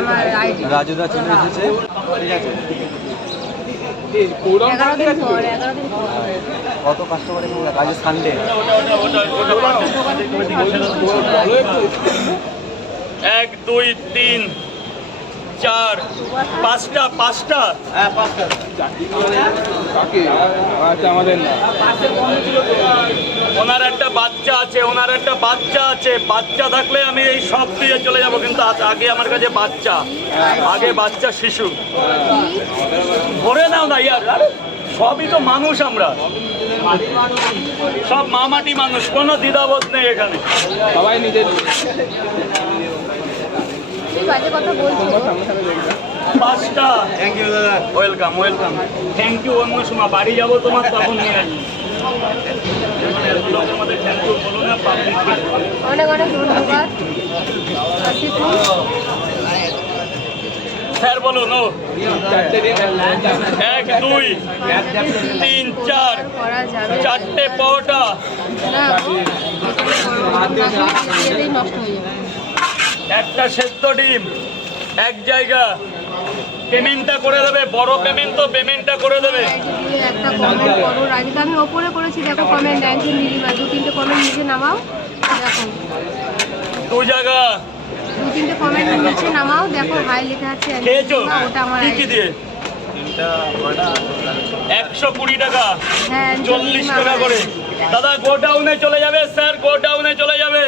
আমার আইডি রাজুদা চলে এসেছে, ঠিক আছে। 11 দিন পর 11 দিন পর কত কাস্টমার এবং আজকে সানডে। 1 2 3 4 5টা হ্যাঁ 5টা ওনার একটা বাচ্চা আছে, বাচ্চা থাকলে আমি এই সব দিয়ে চলে যাব, কিন্তু আগে আমার কাছে বাচ্চা শিশু ধরে নাও না ইয়ার। আরে সবই তো মানুষ, আমরা সব মামাটি মানুষ, কোনো দ্বিধাবোধ নেই এখানে, সবাই নিজের। বাজে কথা বলছো। 5টা। থ্যাংক ইউ দাদা। ওয়েলকাম। থ্যাংক ইউ অন্য সময় বাড়ি যাবো তোমার, তখন নিয়ে আসবো। তোমাদের থ্যাংক ইউ বলো না, অনেক অনেক ধন্যবাদ আসিফুল স্যার। বলো নো। 1 2 3 4 করা যাবে 4টে পরোটা, না নষ্ট হয়ে যাবে। একটা সেদ্ধ ডিম, এক জায়গা। পেমেন্টটা করে দেবে, বড় পেমেন্ট তো পেমেন্টটা করে দেবে। একটা কমেন্ট করো রাজিদা, আমি ওপরে করেছি দেখো কমেন্ট 19 মিলিবা, 2-3টে কমেন্ট নিচে নামাও দেখো, 2 জায়গা 2-3টে কমেন্ট নিচে নামাও দেখো, হাই লেখা আছে খেয়েছো ওটা আমার কি দিয়ে? 120 টাকা, হ্যাঁ 40 টাকা করে। দাদা গোডাউনে চলে যাবে, স্যার গোডাউনে চলে যাবে।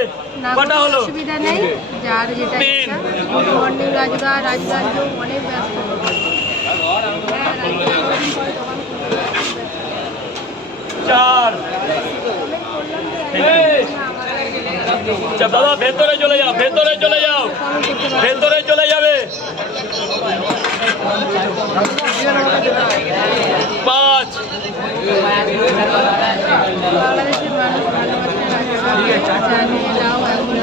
কটা হলো? অসুবিধা নেই, যার যেটা ইচ্ছা। মর্নিং রাজদা অনেক ব্যস্ত। 4। দাদা ভেতরে চলে যাও, ভেতরে চলে যাবে। 5। বাংলাদেশের মানুষ ভালোবাসে জানিয়ে দাও এখন।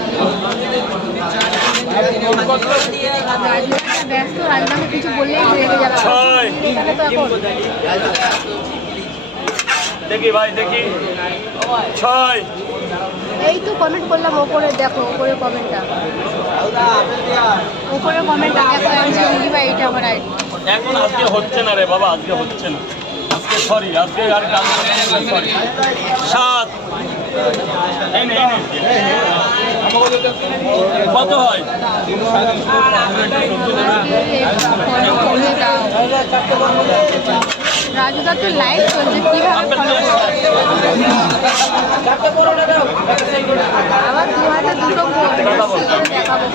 ব্যস্ত রাজধানী কিছু বললেই রেগে যাবে। 6। এখানে তো এখন দেখি ভাই, দেখি 6। এই তো কমেন্ট করলাম ওপরে, দেখো ওপরে কমেন্টটা, ওপরে কমেন্টটা দেখো, ভাই এটা আমার আইডি। এখন আজকে হচ্ছে না রে বাবা, আজকে হচ্ছে না, আজকে সরি, আজকে আর সরি। 7। কত হয়? রাজুদা তো লাইভ চলছে, কিভাবে আমার 2 হাতে দুটো দেখাবো।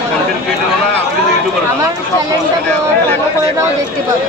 আমার চ্যানেলটা ফলো করে দাও, দেখতে পাবে।